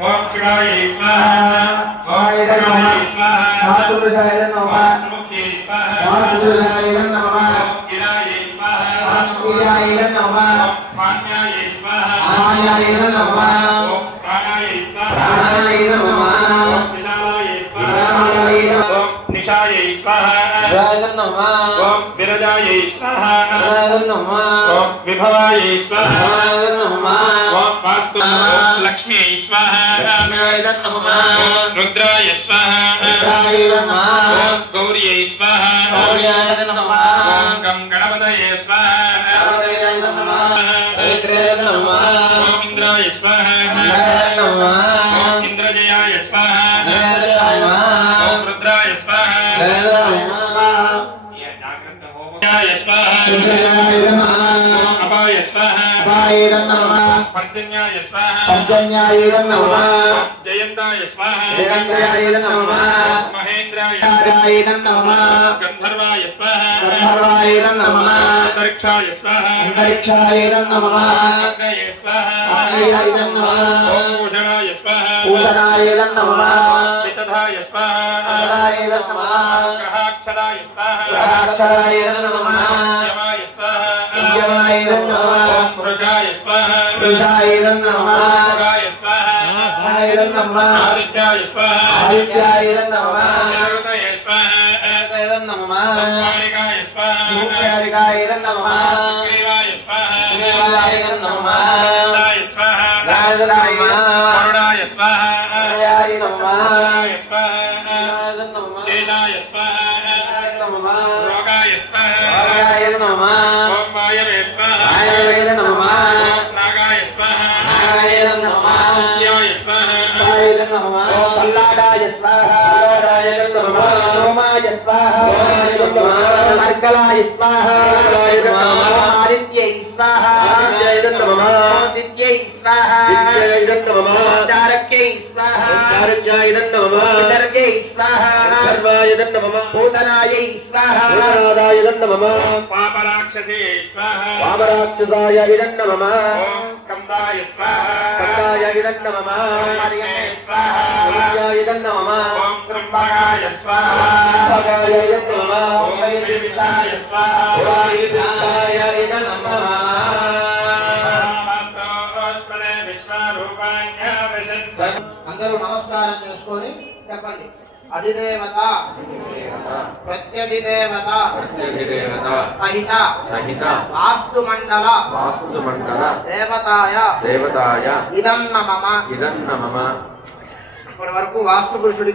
ఓం శివాయ స్వాహా ఓం శివాయ స్వాహా మహాపురుషాయ నమః ఓం సుముఖ్యై స్వాహా మహాపురుషాయ నమః ఓం గిరాయ స్వాహా గిరాయ నమః ఓం పాణ్యాయ స్వాహా పాణ్యాయ నమః ఓం ప్రాణాయ స్వాహా ప్రాణాయ నమః ఓం విశాలాయ స్వాహా విశాలాయ నమః ఓం నిశాయ స్వాహా నమః ఓం విరజాయ స్వాహా నమః ఓం విభవాయ స్వాహా నమః ఓం వాస్తు ఓం లక్ష్మ్యై స్వాహా లక్ష్మ్యాయ నమః ఓం రుద్రాయ స్వాహా రుద్రాయ నమః ఓం గౌర్యై స్వాహా గౌర్యాయ నమః ఓం గం గణపతయే స్వాహా గణపతయే నమః చైత్రాయ నమః ఓం ఇంద్రాయ స్వాహా నమః ఓం ఇంద్రజయాయ స్వాహా నమః ఓం రుద్రాయ స్వాహా నమః జాగ్రత్త హోమాయ స్వాహా రుద్రాయ నమః అపాయ స్వాహా అపాయ నమః పర్జన్యాయ స్వాహా పర్జన్యాయ నమః జయంతాయ స్వాహా జయంతాయ నమః మహేంద్రాయ రాజాయ నమః గంధర్వాయ స్వాహా గంధర్వాయ నమః అంతరిక్షాయ స్వాహా అంతరిక్షాయ నమః అగ్నయే స్వాహా అగ్నయాయ నమః ఓం భూషణాయ స్వాహా భూషణాయ నమః వితధాయ స్వాహా వితధాయ నమః గ్రహాక్షరాయ స్వాహా గ్రహాక్షరాయ నమః యమాయ స్వాహా యమాయ నమః ఓం వృషాయ స్వాహా వృషాయ నమః భోగాయ స్వాహా భోగాయ నమః ఆదిత్యాయ స్వాహా ఆదిత్యాయ నమః నిరుతయ స్వాహా నమః కారికాయ స్వాహా మూకారికాయ నమః గ్రీవాయ స్వాహా గ్రీవాయ నమః రాజాయ స్వాహా రాజాయ వరుణాయ స్వాహా రాజాయ నమః రాజాయ స్వాహా నమః శేషాయ స్వాహా నమః రోగాయ స్వాహా రాజాయ నమః ఓం వాయవే స్వాహా రాజాయ నమః ఓం నాగాయ స్వాహా నాగాయ నమః సత్యాయ స్వాహా రాజాయ నమః పల్లాడాయ స్వాహ రాజాయ నమః సోమాయ స్వాహ రాజాయ నమః మర్గలాయ స్వాహ రాజాయ నమః ఆదిత్యై స్వాహ ఆదిత్యై నమః విద్యై స్వాహ విద్యై నమః చారక్యై స్వాహ చారక్యాయ నమః విదర్భై స్వాహ సర్వాయ నమః భూతనాయై స్వాహ భూతనాదాయ నమః పాపరాక్షసే స్వాహా వామరాక్షసాయ నమః ఓం స్కందాయ స్వాహా స్కందాయ నమః హరియే స్వాహా హరియాయ నమః ఓం త్రంబకాయ స్వాహా భగాయ నమః ఓం వివిషాయ స్వాహా ఓంకాయ నమః అందరూ నమస్కారం చేసుకొని చెప్పండి అధిదేవత ప్రత్యధిదేవత సహిత వాస్తు మండల దేవతాయ ఇదం నమః ఇప్పటి వరకు వాస్తు పురుషుడికి